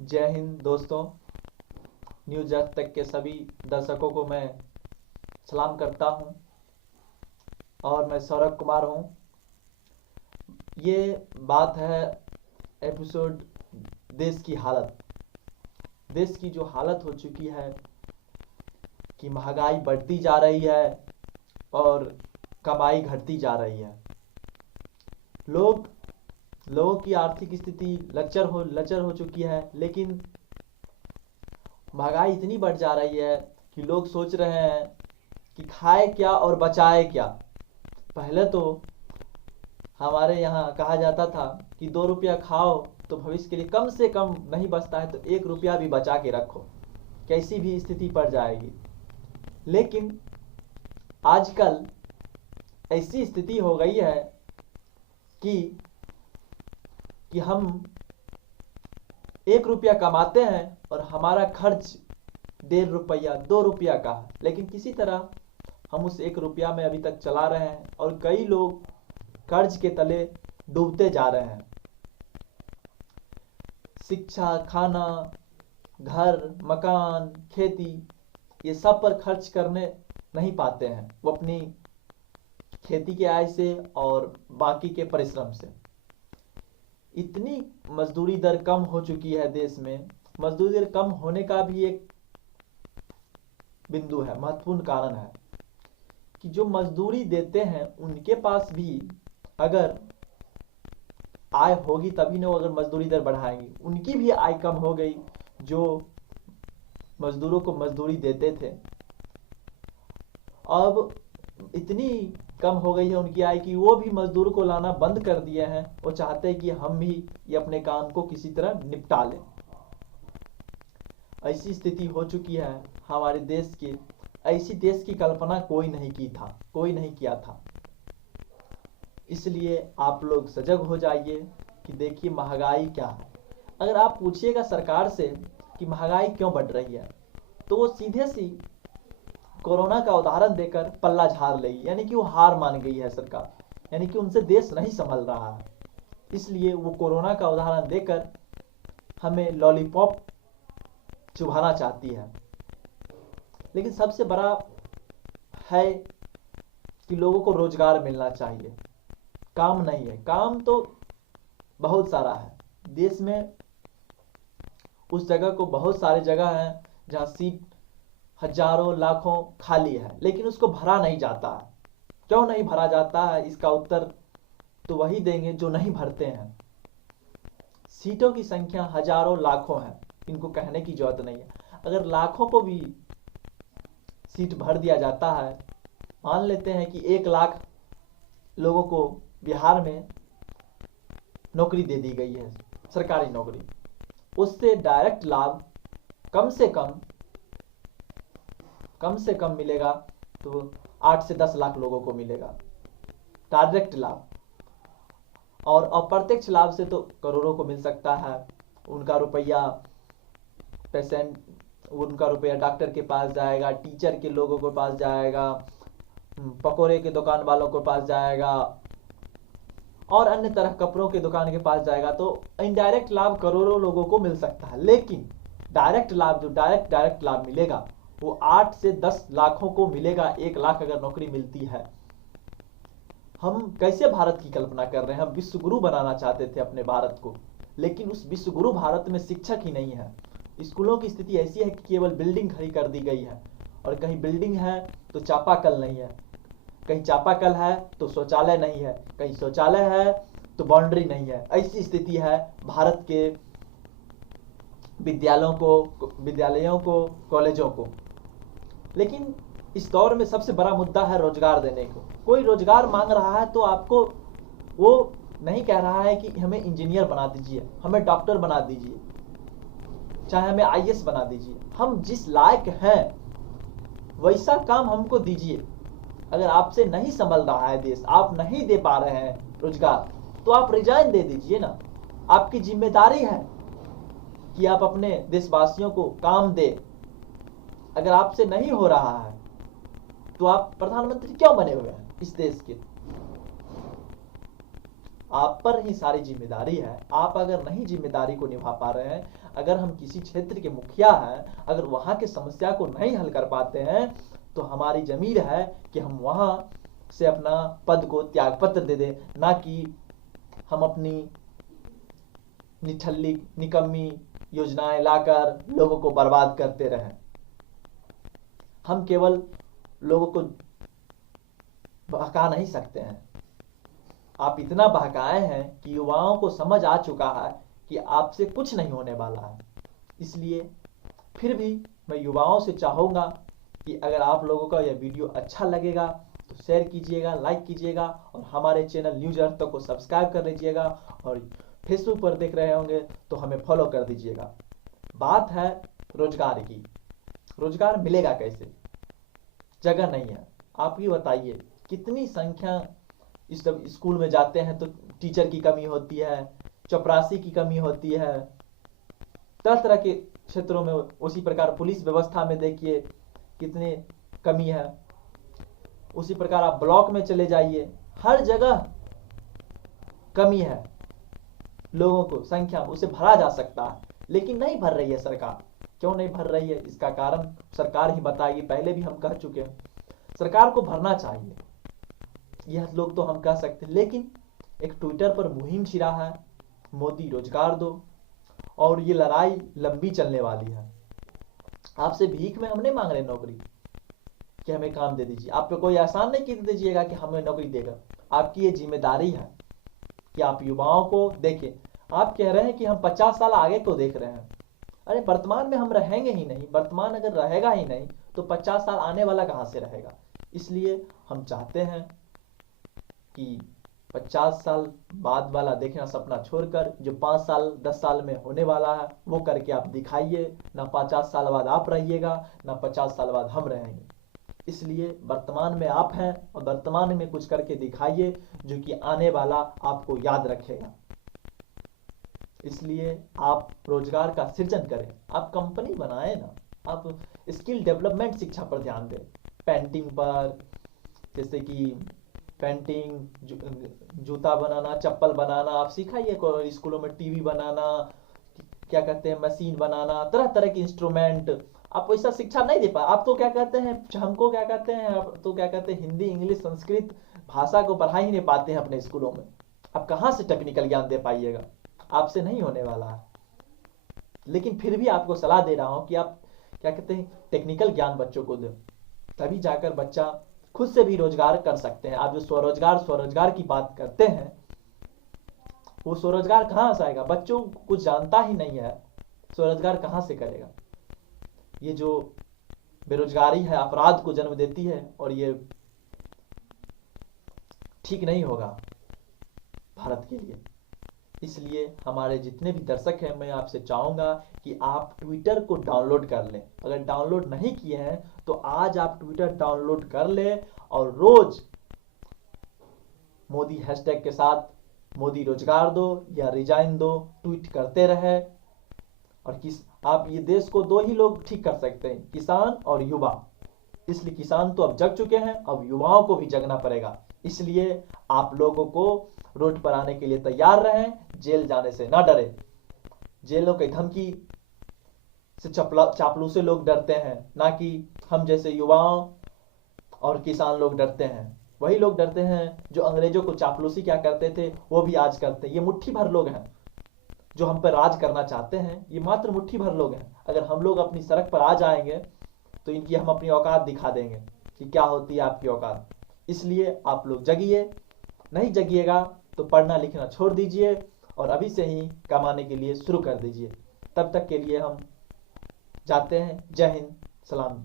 जय हिंद दोस्तों। न्यूज़ आज तक के सभी दर्शकों को मैं सलाम करता हूं और मैं सौरभ कुमार हूं। ये बात है एपिसोड देश की हालत। देश की जो हालत हो चुकी है कि महंगाई बढ़ती जा रही है और कमाई घटती जा रही है। लोगों की आर्थिक स्थिति लचर हो चुकी है, लेकिन महंगाई इतनी बढ़ जा रही है कि लोग सोच रहे हैं कि खाए क्या और बचाए क्या। पहले तो हमारे यहाँ कहा जाता था कि 2 रुपया खाओ तो भविष्य के लिए कम से कम नहीं बचता है तो 1 रुपया भी बचा के रखो, कैसी भी स्थिति पड़ जाएगी। लेकिन आजकल ऐसी स्थिति हो गई है कि हम 1 रुपया कमाते हैं और हमारा खर्च 1.5 रुपया 2 रुपया का है, लेकिन किसी तरह हम उस 1 रुपया में अभी तक चला रहे हैं और कई लोग कर्ज के तले डूबते जा रहे हैं। शिक्षा, खाना, घर, मकान, खेती, ये सब पर खर्च करने नहीं पाते हैं वो अपनी खेती के आय से और बाकी के परिश्रम से। इतनी मजदूरी दर कम हो चुकी है देश में। मजदूरी दर कम होने का भी एक बिंदु है, महत्वपूर्ण कारण है कि जो मजदूरी देते हैं उनके पास भी अगर आय होगी तभी ना वो अगर मजदूरी दर बढ़ाएंगे। उनकी भी आय कम हो गई जो मजदूरों को मजदूरी देते थे। अब इतनी कम हो गई है उनकी आय कि वो भी मजदूर को लाना बंद कर दिए हैं। वो चाहते हैं कि हम भी ये अपने काम को किसी तरह निपटा लें। ऐसी स्थिति हो चुकी है हमारे देश की। ऐसी देश की कल्पना कोई नहीं किया था। इसलिए आप लोग सजग हो जाइए कि देखिए महंगाई क्या है। अगर आप पूछिएगा सरकार से कि महंगाई क्यों बढ़ रही है तो वो सीधे सी कोरोना का उदाहरण देकर पल्ला झाड़ लेगी, यानी कि वो हार मान गई है सरकार, यानी कि उनसे देश नहीं संभल रहा है। इसलिए वो कोरोना का उदाहरण देकर हमें लॉलीपॉप चुभाना चाहती है। लेकिन सबसे बड़ा है कि लोगों को रोजगार मिलना चाहिए। काम नहीं है, काम तो बहुत सारा है देश में। उस जगह को बहुत सारी जगह हैं जहां सीट हजारों लाखों खाली है, लेकिन उसको भरा नहीं जाता है। क्यों नहीं भरा जाता है इसका उत्तर तो वही देंगे जो नहीं भरते हैं। सीटों की संख्या हजारों लाखों है, इनको कहने की जरूरत नहीं है। अगर लाखों को भी सीट भर दिया जाता है, मान लेते हैं कि 1 लाख लोगों को बिहार में नौकरी दे दी गई है, सरकारी नौकरी, उससे डायरेक्ट लाभ कम से कम मिलेगा तो 8 से 10 लाख लोगों को मिलेगा डायरेक्ट लाभ। और अप्रत्यक्ष लाभ से तो करोड़ों को मिल सकता है। उनका रुपया डॉक्टर के पास जाएगा, टीचर के लोगों के पास जाएगा, पकोड़े के दुकान वालों के पास जाएगा और अन्य तरह कपड़ों के दुकान के पास जाएगा। तो इनडायरेक्ट लाभ करोड़ों लोगों को मिल सकता है, लेकिन डायरेक्ट लाभ जो डायरेक्ट लाभ मिलेगा वो 8 से 10 लाखों को मिलेगा। 1 लाख अगर नौकरी मिलती है। हम कैसे भारत की कल्पना कर रहे हैं? हम विश्व गुरु बनाना चाहते थे अपने भारत को, लेकिन उस विश्व गुरु भारत में शिक्षक ही नहीं है। स्कूलों की स्थिति ऐसी है कि केवल बिल्डिंग खड़ी कर दी गई है, और कहीं बिल्डिंग है तो चापाकल नहीं है, कहीं चापाकल है तो शौचालय नहीं है, कहीं शौचालय है तो बाउंड्री नहीं है। ऐसी स्थिति है भारत के विद्यालयों को, कॉलेजों को। लेकिन इस दौर में सबसे बड़ा मुद्दा है रोजगार देने को। कोई रोजगार मांग रहा है तो आपको वो नहीं कह रहा है कि हमें इंजीनियर बना दीजिए, हमें डॉक्टर बना दीजिए, चाहे हमें आईएएस बना दीजिए। हम जिस लायक हैं वैसा काम हमको दीजिए। अगर आपसे नहीं संभल रहा है देश, आप नहीं दे पा रहे हैं रोजगार, तो आप रिजाइन दे दीजिए ना। आपकी जिम्मेदारी है कि आप अपने देशवासियों को काम दे। अगर आपसे नहीं हो रहा है तो आप प्रधानमंत्री क्यों बने हुए हैं इस देश के? आप पर ही सारी जिम्मेदारी है। आप अगर नहीं जिम्मेदारी को निभा पा रहे हैं, अगर हम किसी क्षेत्र के मुखिया हैं, अगर वहाँ के समस्या को नहीं हल कर पाते हैं, तो हमारी जमीन है कि हम वहाँ से अपना पद को त्यागपत्र दे दें, ना कि हम अपनी निठल्ली निकम्मी योजनाएं लाकर लोगों को बर्बाद करते रहें। हम केवल लोगों को बहका नहीं सकते हैं। आप इतना बहकाए हैं कि युवाओं को समझ आ चुका है कि आपसे कुछ नहीं होने वाला है। इसलिए फिर भी मैं युवाओं से चाहूँगा कि अगर आप लोगों का यह वीडियो अच्छा लगेगा तो शेयर कीजिएगा, लाइक कीजिएगा और हमारे चैनल न्यूज अर्थ तक को सब्सक्राइब कर लीजिएगा और फेसबुक पर देख रहे होंगे तो हमें फॉलो कर दीजिएगा। बात है रोजगार की। रोजगार मिलेगा कैसे? जगह नहीं है। आप ही बताइए, कितनी संख्या इस स्कूल में जाते हैं तो टीचर की कमी होती है, चपरासी की कमी होती है, तरह तरह के क्षेत्रों में। उसी प्रकार पुलिस व्यवस्था में देखिए कितनी कमी है। उसी प्रकार आप ब्लॉक में चले जाइए, हर जगह कमी है। लोगों को संख्या उसे भरा जा सकता है, लेकिन नहीं भर रही है सरकार। क्यों नहीं भर रही है? इसका कारण सरकार ही बताएगी। पहले भी हम कह चुके हैं, सरकार को भरना चाहिए, यह लोग तो हम कह सकते हैं। लेकिन एक ट्विटर पर मुहिम छिड़ा है, मोदी रोजगार दो, और ये लड़ाई लंबी चलने वाली है। आपसे भीख में हम नहीं मांग रहे नौकरी कि हमें काम दे दीजिए। आप पे कोई एहसान नहीं कर दीजिएगा कि हमें नौकरी देगा। आपकी ये जिम्मेदारी है कि आप युवाओं को देखें। आप कह रहे हैं कि हम 50 साल आगे को देख रहे हैं। अरे वर्तमान में हम रहेंगे ही नहीं। वर्तमान अगर रहेगा ही नहीं तो 50 साल आने वाला कहाँ से रहेगा? इसलिए हम चाहते हैं कि 50 साल बाद वाला देखना सपना छोड़कर जो 5 साल 10 साल में होने वाला है वो करके आप दिखाइए। ना 50 साल बाद आप रहिएगा, ना 50 साल बाद हम रहेंगे। इसलिए वर्तमान में आप हैं और वर्तमान में कुछ करके दिखाइए जो कि आने वाला आपको याद रखेगा। इसलिए आप रोजगार का सृजन करें, आप कंपनी बनाएं ना, आप स्किल डेवलपमेंट शिक्षा पर ध्यान दें। पेंटिंग पर, जैसे कि पेंटिंग, जूता बनाना, चप्पल बनाना आप सिखाइए स्कूलों में। टीवी बनाना, क्या कहते हैं, मशीन बनाना, तरह तरह के इंस्ट्रूमेंट। आप वैसा शिक्षा नहीं दे पा। आप तो क्या कहते हैं, हमको क्या कहते हैं, आप तो क्या कहते हैं, हिंदी इंग्लिश संस्कृत भाषा को पढ़ा ही नहीं पाते हैं अपने स्कूलों में। आप कहाँ से टेक्निकल ज्ञान दे पाइएगा? आपसे नहीं होने वाला है। लेकिन फिर भी आपको सलाह दे रहा हूं कि आप क्या कहते हैं, टेक्निकल ज्ञान बच्चों को दें, तभी जाकर बच्चा खुद से भी रोजगार कर सकते हैं। आप जो स्वरोजगार की बात करते हैं, वो स्वरोजगार कहाँ से आएगा? बच्चों को कुछ जानता ही नहीं है, स्वरोजगार कहाँ से करेगा? ये जो बेरोजगारी है अपराध को जन्म देती है और ये ठीक नहीं होगा भारत के लिए। इसलिए हमारे जितने भी दर्शक हैं, मैं आपसे चाहूंगा कि आप ट्विटर को डाउनलोड कर लें। अगर डाउनलोड नहीं किए हैं तो आज आप ट्विटर डाउनलोड कर लें और रोज मोदी हैशटैग के साथ मोदी रोजगार दो या रिजाइन दो ट्वीट करते रहे। और आप ये देश को दो ही लोग ठीक कर सकते हैं, किसान और युवा। इसलिए किसान तो अब जग चुके हैं, अब युवाओं को भी जगना पड़ेगा। इसलिए आप लोगों को रोड पर आने के लिए तैयार रहें, जेल जाने से ना डरे। जेलों की धमकी से चापलूसे लोग डरते हैं, ना कि हम जैसे युवाओं और किसान लोग डरते हैं। वही लोग डरते हैं जो अंग्रेजों को चापलूसी क्या करते थे वो भी आज करते हैं। ये मुट्ठी भर लोग हैं जो हम पर राज करना चाहते हैं, ये मात्र मुट्ठी भर लोग हैं। अगर हम लोग अपनी सड़क पर आ जाएंगे तो इनकी हम अपनी औकात दिखा देंगे कि क्या होती है आपकी औकात। इसलिए आप लोग जगिए। नहीं जगिएगा तो पढ़ना लिखना छोड़ दीजिए और अभी से ही कमाने के लिए शुरू कर दीजिए। तब तक के लिए हम जाते हैं। जय हिंद, सलाम।